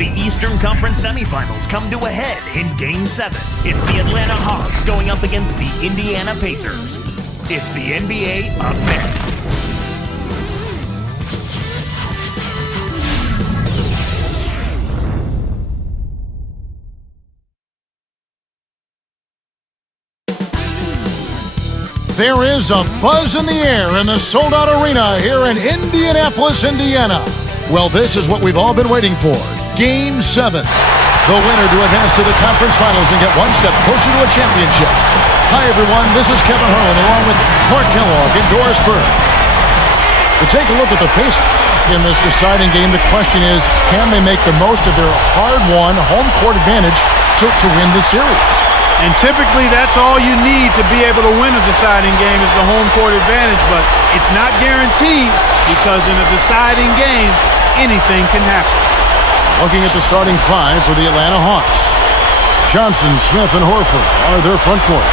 The Eastern Conference semifinals come to a head in Game 7. It's the Atlanta Hawks going up against the Indiana Pacers. It's the NBA up next. There is a buzz in the air in the sold-out arena here in Indianapolis, Indiana. Well, this is what we've all been waiting for. Game 7. The winner to advance to the conference finals and get one step closer to a championship. Hi, everyone. This is Kevin Harlan along with Clark Kellogg and Doris Burke. To take a look at the Pacers in this deciding game, the question is, can they make the most of their hard-won home court advantage to win the series? And typically, that's all you need to be able to win a deciding game is the home court advantage, but it's not guaranteed because in a deciding game, anything can happen. Looking at the starting five for the Atlanta Hawks. Johnson, Smith, and Horford are their front court.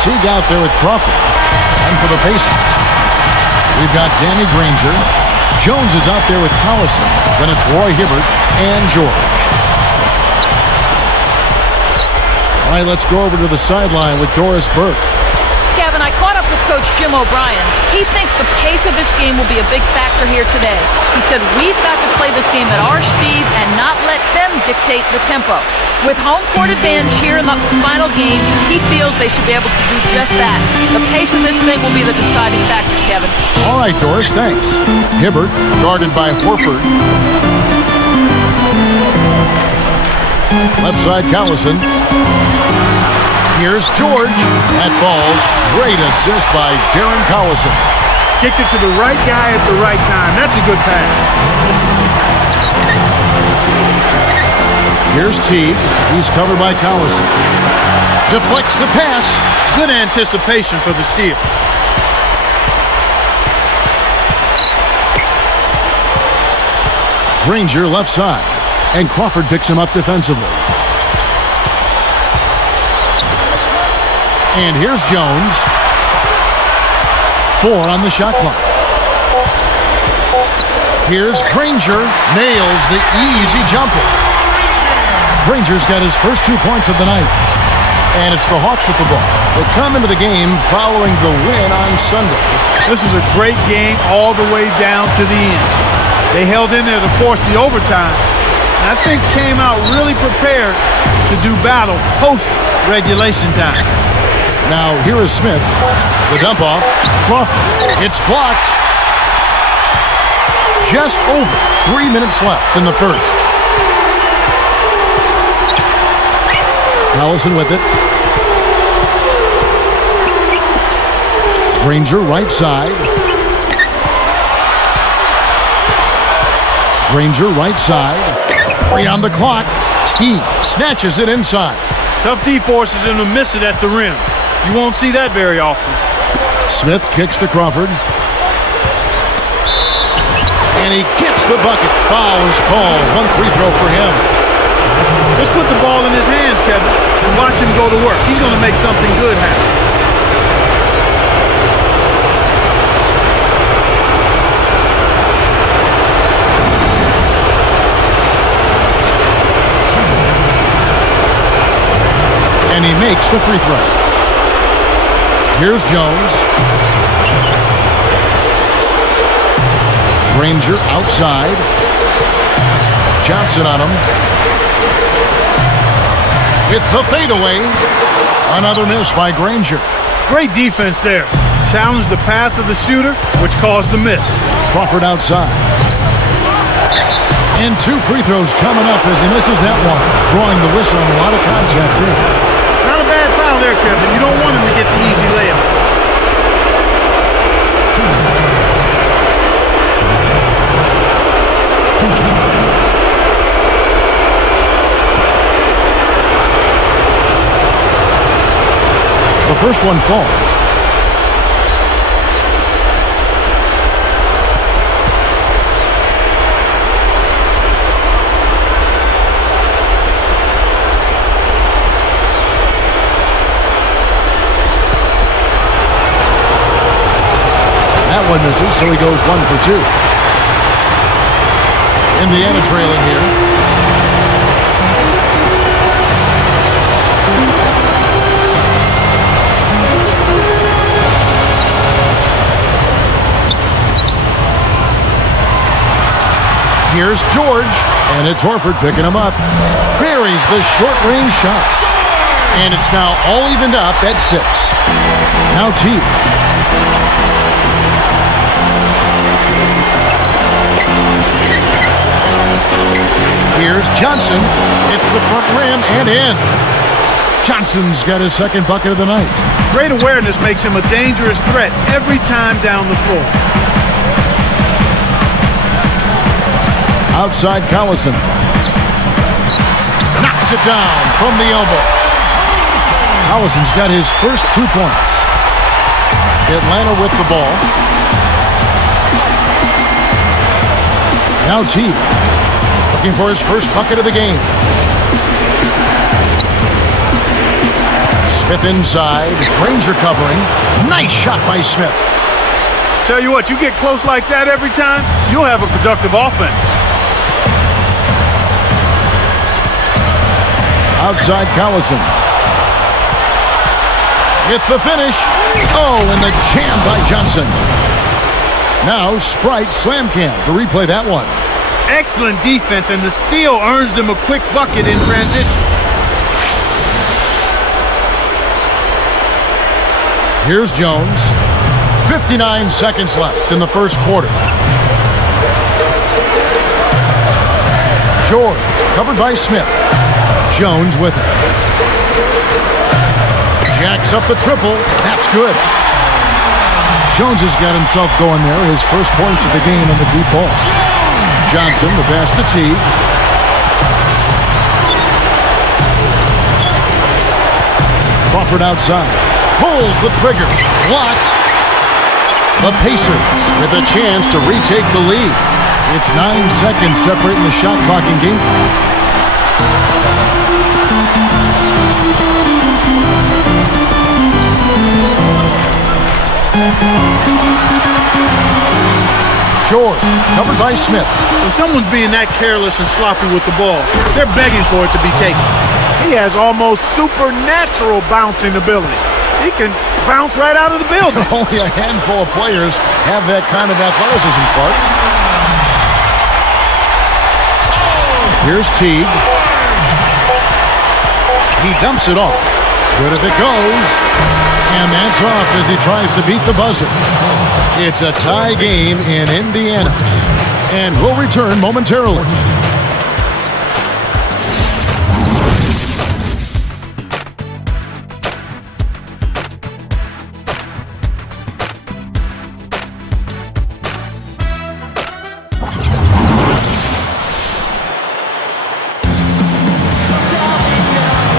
Teague out there with Crawford. And for the Pacers, we've got Danny Granger. Jones is out there with Collison. Then it's Roy Hibbert and George. All right, let's go over to the sideline with Doris Burke. Kevin, I caught up with Coach Jim O'Brien. He thinks the pace of this game will be a big factor here today. He said, we've got to play this game at our speed and not let them dictate the tempo. With home court advantage here in the final game, he feels they should be able to do just that. The pace of this thing will be the deciding factor, Kevin. All right, Doris, thanks. Hibbert, guarded by Horford. Left side, Collison. Here's George. That falls. Great assist by Darren Collison. Kicked it to the right guy at the right time. That's a good pass. Here's Teague. He's covered by Collison. Deflects the pass. Good anticipation for the steal. Granger left side. And Crawford picks him up defensively. And here's Jones. 4 on the shot clock. Here's Granger. Nails the easy jumper. Granger's got his first 2 points of the night. And it's the Hawks with the ball. They come into the game following the win on Sunday. This is a great game all the way down to the end. They held in there to force the overtime. And I think came out really prepared to do battle post-regulation time. Now, here is Smith. The dump off. Crawford. It's blocked. Just over 3 minutes left in the first. Collison with it. Granger right side. Granger right side. 3 on the clock. Teague snatches it inside. Tough D forces him to miss it at the rim. You won't see that very often. Smith kicks to Crawford. And he gets the bucket. Foul is called. 1 free throw for him. Just put the ball in his hands, Kevin, and watch him go to work. He's going to make something good happen. And he makes the free throw. Here's Jones. Granger outside. Johnson on him. With the fadeaway. Another miss by Granger. Great defense there. Challenged the path of the shooter, which caused the miss. Crawford outside. And 2 free throws coming up as he misses that one. Drawing the whistle on a lot of contact there. Not a bad foul there, Kevin. You don't want him to get the easy layup. The first one falls. That one misses, so he goes 1 for 2. Indiana trailing here. Here's George, and it's Horford picking him up. Buries the short-range shot. And it's now all evened up at 6. Now Teague. Here's Johnson. Hits the front rim and in. Johnson's got his second bucket of the night. Great awareness makes him a dangerous threat every time down the floor. Outside Collison. Knocks it down from the elbow. Collison's got his first 2 points. Atlanta with the ball. Now Teague. Looking for his first bucket of the game. Smith inside. Granger covering. Nice shot by Smith. Tell you what, you get close like that every time, you'll have a productive offense. Outside Collison. With the finish. Oh, and the jam by Johnson. Now Sprite slam cam to replay that one. Excellent defense, and the steal earns them a quick bucket in transition. Here's Jones. 59 seconds left in the first quarter. George, covered by Smith. Jones with it. Jacks up the triple. That's good. Jones has got himself going there. His first points of the game on the deep ball. Johnson, the pass to Teague. Crawford outside. Pulls the trigger. Blocked. The Pacers with a chance to retake the lead. It's 9 seconds separating the shot clock and game. George, covered by Smith. When someone's being that careless and sloppy with the ball, they're begging for it to be taken. He has almost supernatural bouncing ability. He can bounce right out of the building. Only a handful of players have that kind of athleticism, Clark. Here's Teague. He dumps it off. Good if it goes. And that's off as he tries to beat the buzzer. It's a tie game in Indiana. And we'll return momentarily.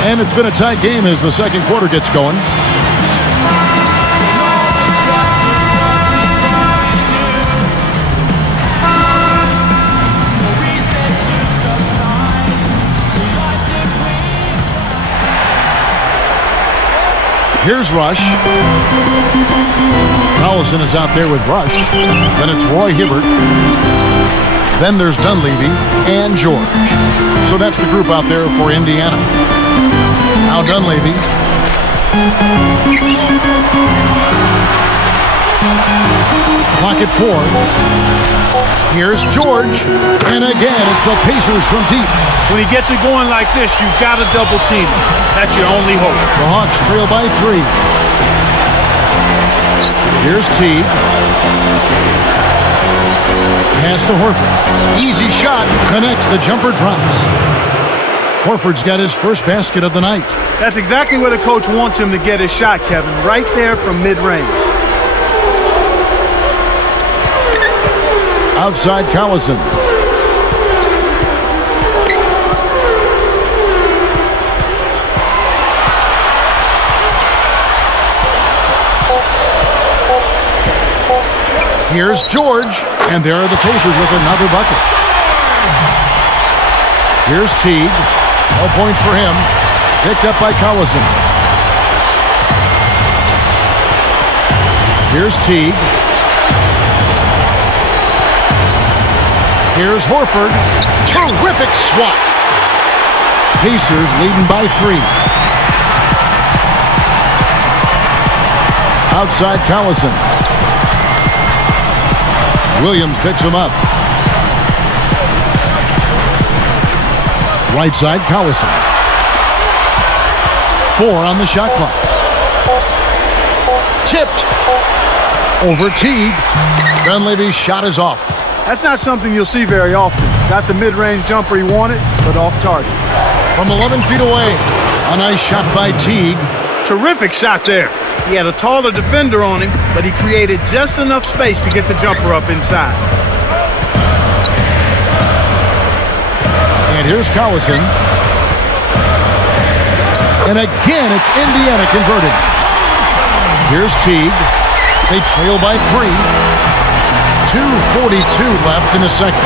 And it's been a tight game as the second quarter gets going. Here's Rush. Collison is out there with Rush. Then it's Roy Hibbert. Then there's Dunleavy and George. So that's the group out there for Indiana. Now Dunleavy. Clock at 4. Here's George. And again, it's the Pacers from deep. When he gets it going like this, you've got to double team him. That's your only hope. The Hawks trail by 3. Here's Teague. Pass to Horford. Easy shot. Connects. The jumper drops. Horford's got his first basket of the night. That's exactly where the coach wants him to get his shot, Kevin. Right there from mid-range. Outside Collison. Here's George, and there are the Pacers with another bucket. Here's Teague. No points for him. Picked up by Collison. Here's Teague. Here's Horford. Terrific swat. Pacers leading by 3. Outside Collison. Williams picks him up. Right side, Collison. 4 on the shot clock. Tipped. Over Teague. Dunleavy's shot is off. That's not something you'll see very often. Got the mid-range jumper he wanted, but off target. From 11 feet away, a nice shot by Teague. Terrific shot there. He had a taller defender on him, but he created just enough space to get the jumper up inside. And here's Collison. And again, it's Indiana converting. Here's Teague. They trail by 3. 2:42 left in the second.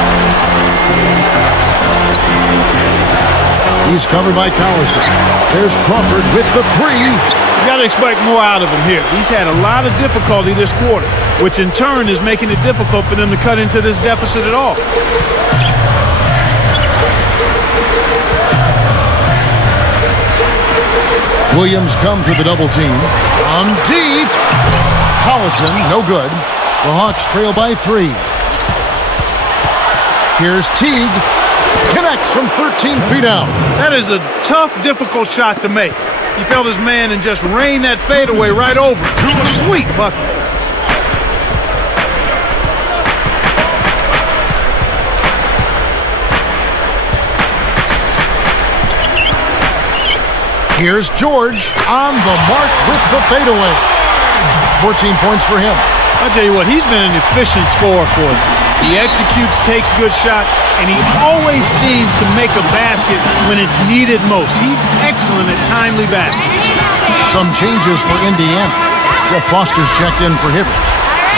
He's covered by Collison. There's Crawford with the 3. You got to expect more out of him here. He's had a lot of difficulty this quarter, which in turn is making it difficult for them to cut into this deficit at all. Williams comes with the double team. On deep. Collison, no good. The Hawks trail by 3. Here's Teague. Connects from 13 feet out. That is a tough, difficult shot to make. He felt his man and just rained that fadeaway right over. Sweet bucket. Here's George on the mark with the fadeaway. 14 points for him. I'll tell you what, he's been an efficient scorer for them. He executes, takes good shots, and he always seems to make a basket when it's needed most. He's excellent at timely baskets. Some changes for Indiana. Jeff Foster's checked in for Hibbert.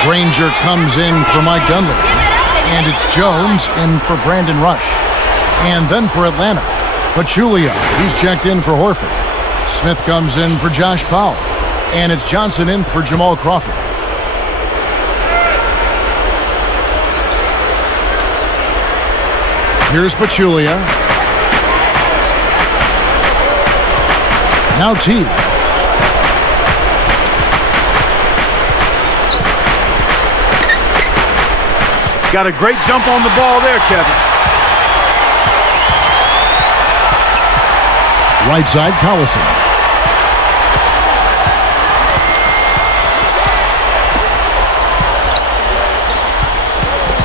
Granger comes in for Mike Dunleavy. And it's Jones in for Brandon Rush. And then for Atlanta, Pachulia. He's checked in for Horford. Smith comes in for Josh Powell. And it's Johnson in for Jamal Crawford. Here's Pachulia. Now Teague. Got a great jump on the ball there, Kevin. Right side, Collison.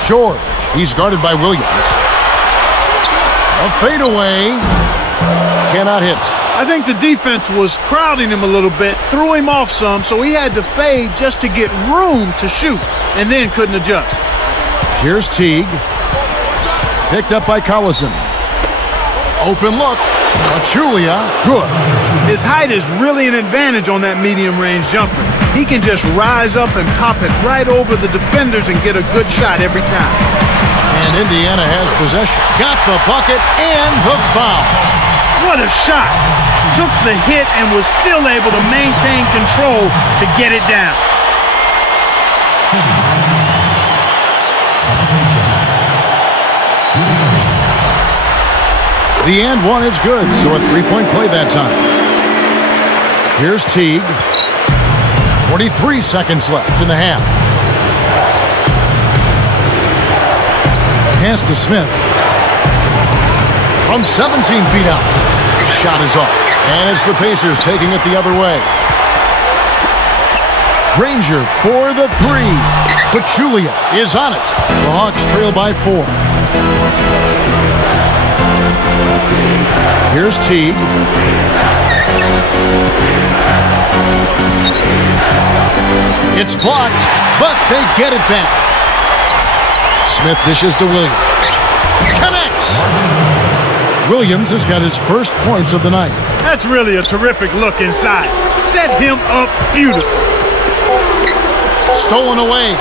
George. He's guarded by Williams. A fadeaway. Cannot hit. I think the defense was crowding him a little bit, threw him off some, so he had to fade just to get room to shoot, and then couldn't adjust. Here's Teague. Picked up by Collison. Open look. Pachulia. Good. His height is really an advantage on that medium-range jumper. He can just rise up and pop it right over the defenders and get a good shot every time. And Indiana has possession. Got the bucket and the foul. What a shot. Took the hit and was still able to maintain control to get it down. The and one is good, so a three-point play that time. Here's Teague. 43 seconds left in the half. Pass to Smith. From 17 feet out. Shot is off. And it's the Pacers taking it the other way. Granger for the 3. Pachulia is on it. The Hawks trail by 4. Here's Teague. It's blocked, but they get it back. Smith dishes to Williams. Connects! Williams has got his first points of the night. That's really a terrific look inside. Set him up beautifully. Stolen away.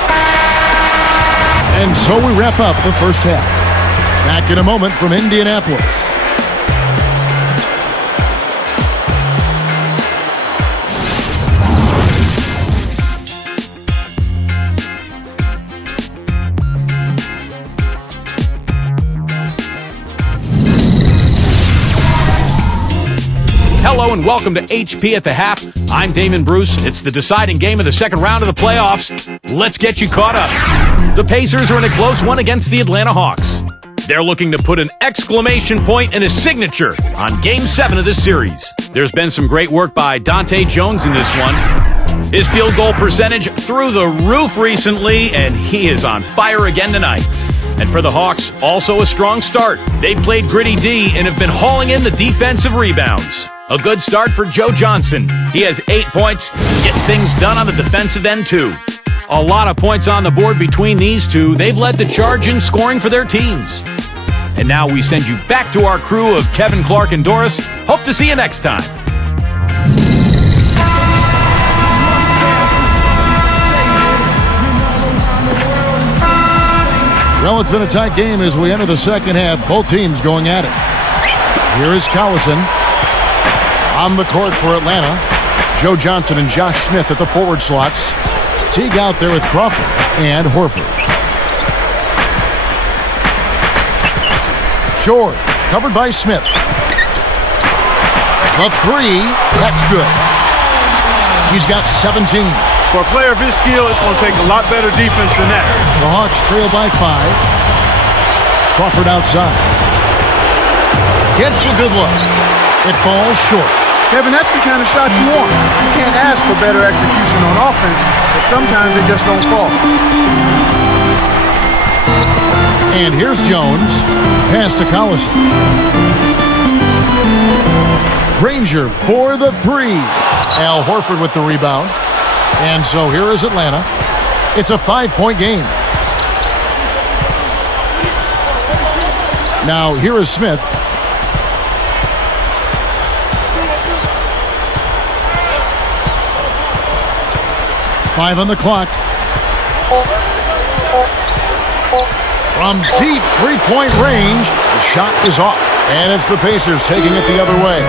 And so we wrap up the first half. Back in a moment from Indianapolis. Hello and welcome to HP at the Half. I'm Damon Bruce. It's the deciding game of the second round of the playoffs. Let's get you caught up. The Pacers are in a close one against the Atlanta Hawks. They're looking to put an exclamation point and a signature on Game 7 of this series. There's been some great work by Dante Jones in this one. His field goal percentage through the roof recently, and he is on fire again tonight. And for the Hawks, also a strong start. They played gritty D and have been hauling in the defensive rebounds. A good start for Joe Johnson. He has 8 points, gets things done on the defensive end too. A lot of points on the board between these two. They've led the charge in scoring for their teams. And now we send you back to our crew of Kevin, Clark, and Doris. Hope to see you next time. Well, it's been a tight game as we enter the second half. Both teams going at it. Here is Collison on the court for Atlanta. Joe Johnson and Josh Smith at the forward slots. Teague out there with Crawford and Horford. George, covered by Smith. The three, that's good. He's got 17. For a player of his skill, it's going to take a lot better defense than that. The Hawks trail by 5. Crawford outside. Gets a good look. It falls short. Kevin, that's the kind of shot you want. You can't ask for better execution on offense, but sometimes they just don't fall. And here's Jones. Pass to Collison. Granger for the three. Al Horford with the rebound. And so here is Atlanta. It's a 5-point game. Now here is Smith. Five on the clock. From deep three-point range, the shot is off. And it's the Pacers taking it the other way.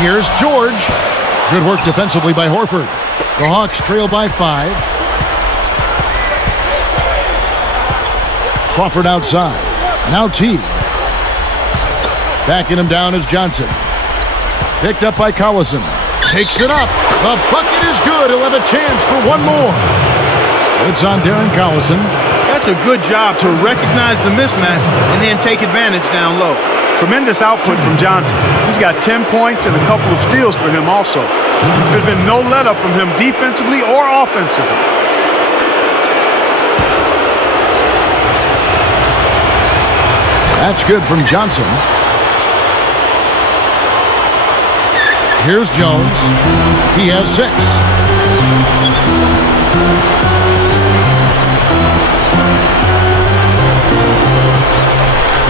Here's George. Good work defensively by Horford. The Hawks trail by 5. Crawford outside. Now Teague. Backing him down is Johnson. Picked up by Collison. Takes it up. The bucket is good. He'll have a chance for one more. It's on Darren Collison. That's a good job to recognize the mismatch and then take advantage down low. Tremendous output from Johnson. He's got 10 points and a couple of steals for him also. There's been no let-up from him defensively or offensively. That's good from Johnson. Here's Jones. He has 6.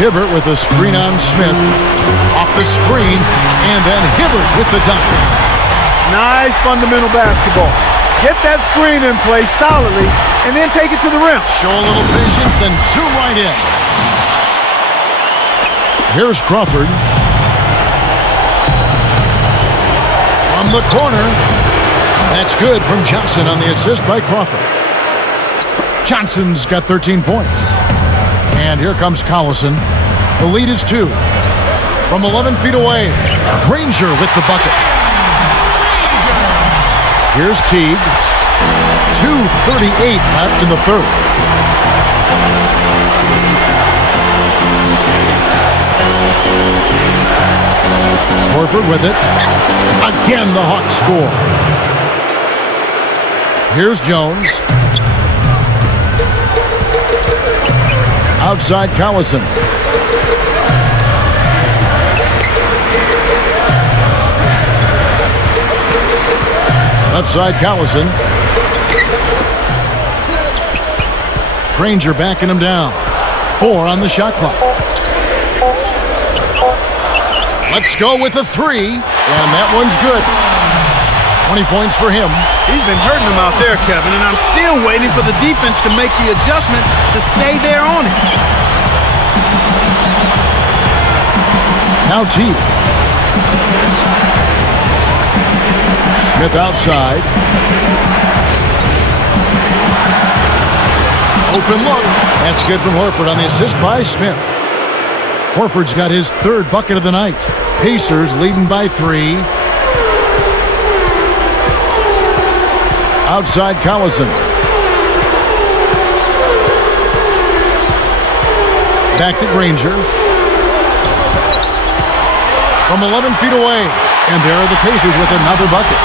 Hibbert with a screen on Smith. Off the screen, and then Hibbert with the dunk. Nice fundamental basketball. Get that screen in place solidly, and then take it to the rim. Show a little patience, then zoom right in. Here's Crawford. From the corner. That's good from Johnson on the assist by Crawford. Johnson's got 13 points. And here comes Collison. The lead is 2. From 11 feet away, Granger with the bucket. Here's Teague. 2:38 left in the third. Horford with it. Again, the Hawks score. Here's Jones. Outside Collison. Left side Collison. Granger backing him down. 4 on the shot clock. Let's go with a 3, and that one's good. 20 points for him. He's been hurting him out there, Kevin, and I'm still waiting for the defense to make the adjustment to stay there on it. Now Teague. Smith outside. Open look. That's good from Horford on the assist by Smith. Horford's got his 3rd bucket of the night. Pacers leading by 3. outside Collison. Back to Granger. From 11 feet away. And there are the Pacers with another bucket.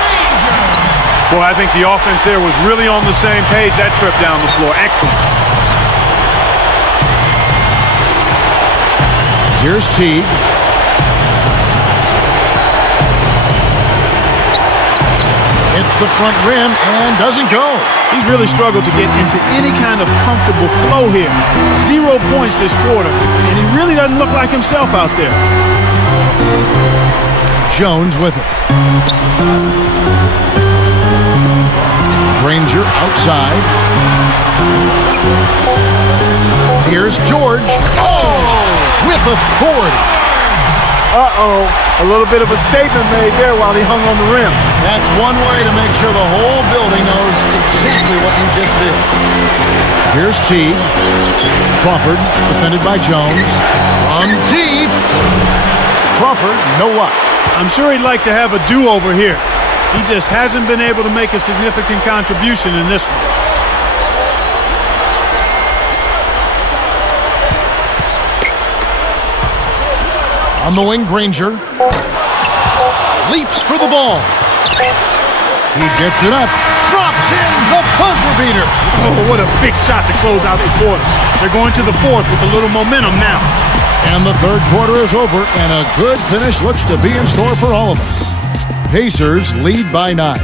Boy, I think the offense there was really on the same page that trip down the floor. Excellent. Here's Teague. Hits the front rim and doesn't go. He's really struggled to get into any kind of comfortable flow here. 0 points this quarter, and he really doesn't look like himself out there. Jones with it. Granger outside. Here's George. Oh! With authority. Uh-oh. A little bit of a statement made there while he hung on the rim. That's one way to make sure the whole building knows exactly what you just did. Here's T. Crawford, defended by Jones. From deep. Crawford, no luck. I'm sure he'd like to have a do-over here. He just hasn't been able to make a significant contribution in this one. On the wing, Granger. Leaps for the ball. He gets it up. Drops in the buzzer beater. Oh, what a big shot to close out the quarter. They're going to the fourth with a little momentum now. And the third quarter is over, and a good finish looks to be in store for all of us. Pacers lead by 9.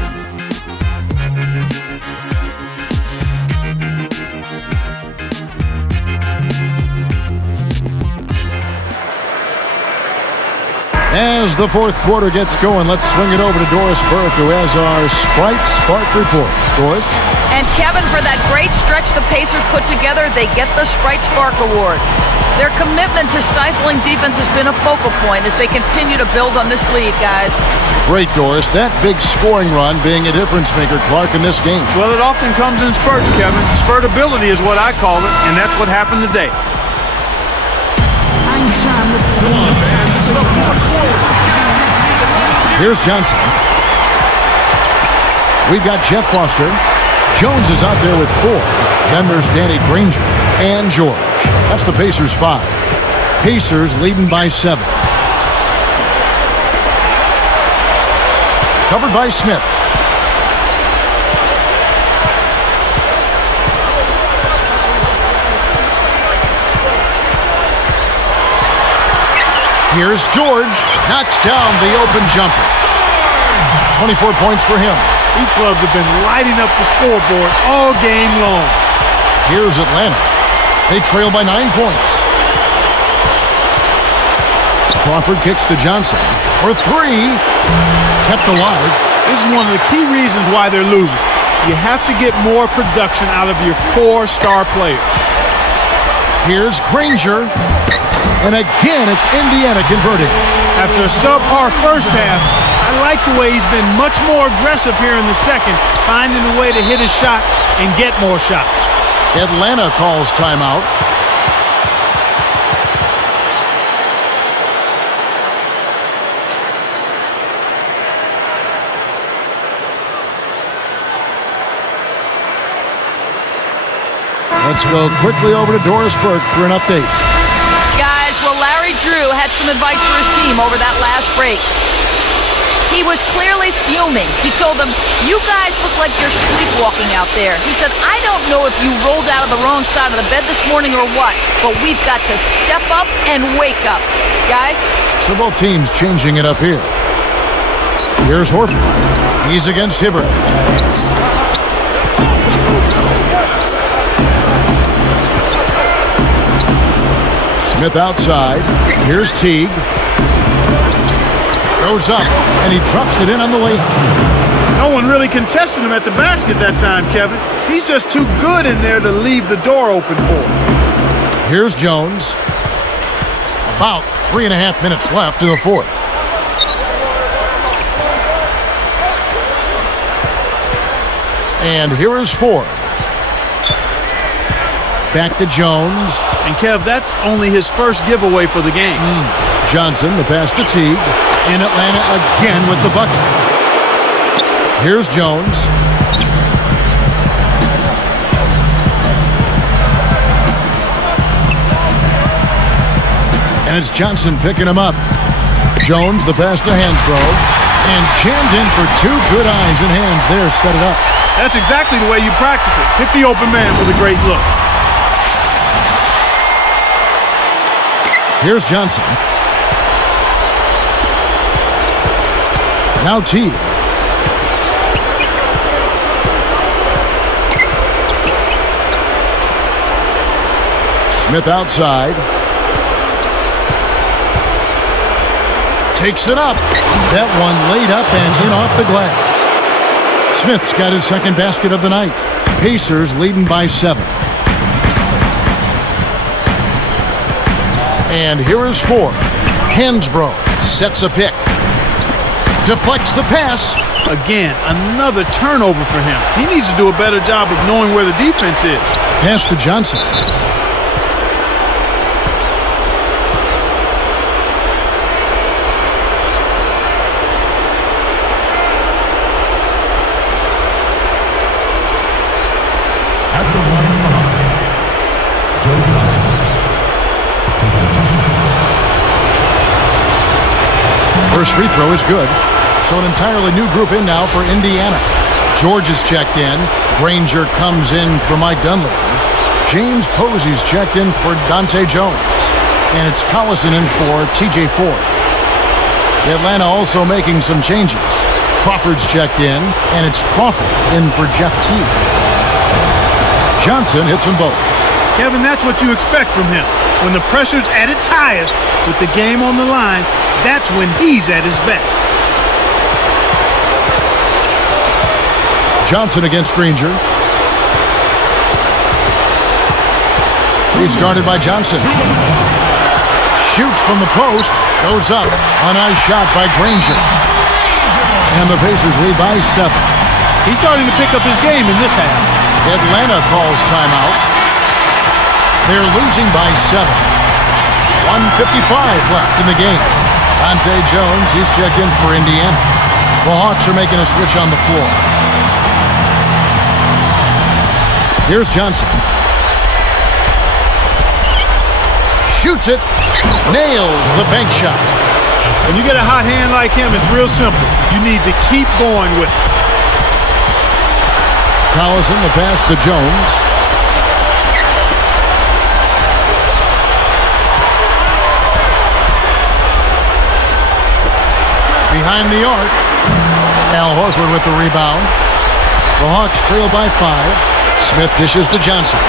As the fourth quarter gets going, let's swing it over to Doris Burke, who has our Sprite Spark report. Doris? And Kevin, for that great stretch the Pacers put together, they get the Sprite Spark Award. Their commitment to stifling defense has been a focal point as they continue to build on this lead, guys. Great, Doris. That big scoring run being a difference maker, Clark, in this game. Well, it often comes in spurts, Kevin. Spurtability is what I call it, and that's what happened today. Here's Johnson. We've got Jeff Foster. Jones is out there with 4. Then there's Danny Granger and George. That's the Pacers 5. Pacers leading by 7. Covered by Smith. Here's George. Knocks down the open jumper. 24 points for him. These clubs have been lighting up the scoreboard all game long. Here's Atlanta. They trail by 9 points. Crawford kicks to Johnson for 3. Kept alive. This is one of the key reasons why they're losing. You have to get more production out of your core star players. Here's Granger. And again, it's Indiana converting. After a subpar first half, I like the way he's been much more aggressive here in the second, finding a way to hit his shots and get more shots. Atlanta calls timeout. Let's go quickly over to Doris Burke for an update. Guys, well, Larry Drew had some advice for his team over that last break. He was clearly fuming. He told them, "You guys look like you're sleepwalking out there." He said, "I don't know if you rolled out of the wrong side of the bed this morning or what, but we've got to step up and wake up." Guys? So both teams changing it up here. Here's Horford. He's against Hibbert. Smith outside. Here's Teague. Goes up, and he drops it in on the late. No one really contested him at the basket that time, Kevin. He's just too good in there to leave the door open for him. Here's Jones. About 3.5 minutes left in the fourth. And here is Ford. Back to Jones. And Kev, that's only his first giveaway for the game. Johnson, the pass to Teague. In Atlanta again with the bucket. Here's Jones. And it's Johnson picking him up. Jones, the pass to Hansbrough. And jammed in for two good eyes and hands there. Set it up. That's exactly the way you practice it. Hit the open man with a great look. Here's Johnson. Now T. Smith outside. Takes it up. That one laid up and in off the glass. Smith's got his second basket of the night. Pacers leading by 7. And here is 4. Hansbrough sets a pick. Deflects the pass. Again, another turnover for him. He needs to do a better job of knowing where the defense is. Pass to Johnson. At the line of the house, Joe Johnson. First free throw is good. So an entirely new group in now for Indiana. George is checked in. Granger comes in for Mike Dunleavy. James Posey's checked in for Dante Jones. And it's Collison in for TJ Ford. Atlanta also making some changes. Crawford's checked in, and it's Crawford in for Jeff Teague. Johnson hits them both. Kevin, that's what you expect from him. When the pressure's at its highest, with the game on the line, that's when he's at his best. Johnson against Granger. He's guarded by Johnson. Shoots from the post. Goes up. A nice shot by Granger. And the Pacers lead by 7. He's starting to pick up his game in this half. Atlanta calls timeout. They're losing by 7. 1:55 left in the game. Dante Jones, he's checked in for Indiana. The Hawks are making a switch on the floor. Here's Johnson. Shoots it. Nails the bank shot. When you get a hot hand like him, it's real simple. You need to keep going with it. Collison, the pass to Jones. Behind the arc. Al Horford with the rebound. The Hawks trail by 5. Smith dishes to Johnson.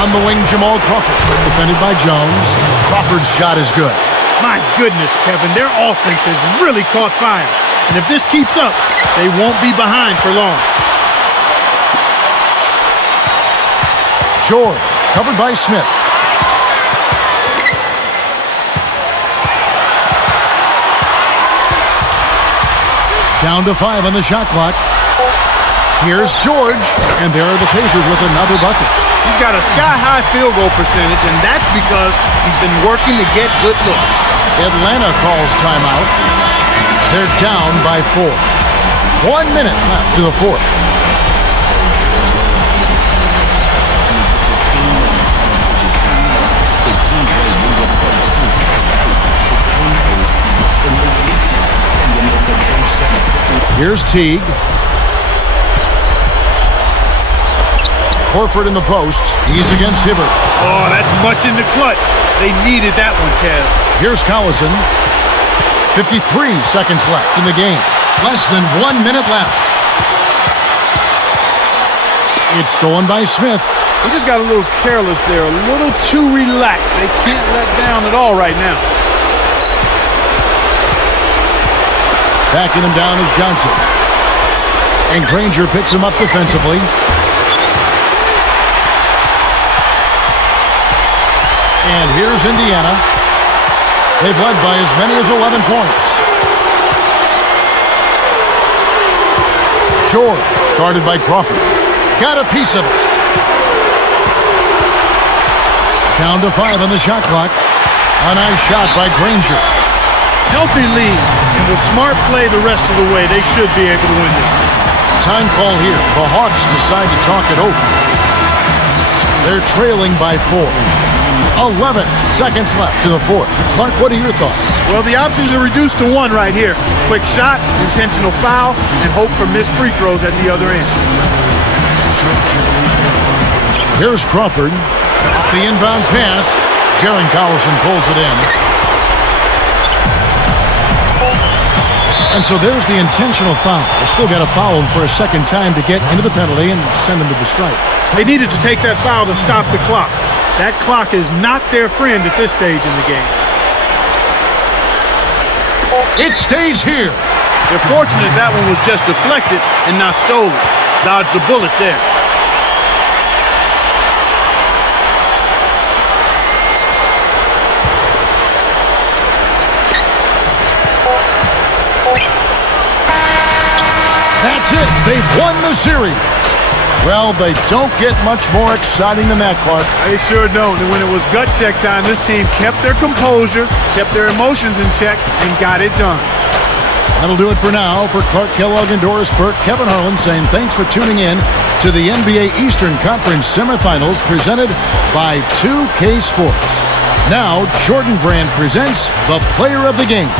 On the wing, Jamal Crawford. Defended by Jones. Crawford's shot is good. My goodness, Kevin, their offense has really caught fire. And if this keeps up, they won't be behind for long. George, covered by Smith. Down to 5 on the shot clock. Here's George, and there are the Pacers with another bucket. He's got a sky-high field goal percentage, and that's because he's been working to get good looks. Atlanta calls timeout. They're down by 4. 1 minute left to the fourth. Here's Teague. Horford in the post. He's against Hibbert. Oh, that's much in the clutch. They needed that one, Kev. Here's Collison. 53 seconds left in the game. Less than 1 minute left. It's stolen by Smith. He just got a little careless there, a little too relaxed. They can't let down at all right now. Backing him down is Johnson. And Granger picks him up defensively. And here's Indiana. They've led by as many as 11 points. George, guarded by Crawford. Got a piece of it. Down to 5 on the shot clock. A nice shot by Granger. Healthy lead, and with smart play the rest of the way, they should be able to win this. Time call here. The Hawks decide to talk it over. They're trailing by 4. 11 seconds left to the fourth. Clark, what are your thoughts? Well, the options are reduced to one right here. Quick shot, intentional foul, and hope for missed free throws at the other end. Here's Crawford. Off the inbound pass. Darren Collison pulls it in. And so there's the intentional foul. They still got to foul him for a second time to get into the penalty and send him to the stripe. They needed to take that foul to stop the clock. That clock is not their friend at this stage in the game. It stays here. They're fortunate that one was just deflected and not stolen. Dodged a bullet there. That's it. They've won the series. Well, they don't get much more exciting than that, Clark. They sure don't. And when it was gut check time, this team kept their composure, kept their emotions in check, and got it done. That'll do it for now. For Clark Kellogg and Doris Burke, Kevin Harlan saying thanks for tuning in to the NBA Eastern Conference semifinals presented by 2K Sports. Now, Jordan Brand presents the Player of the Game.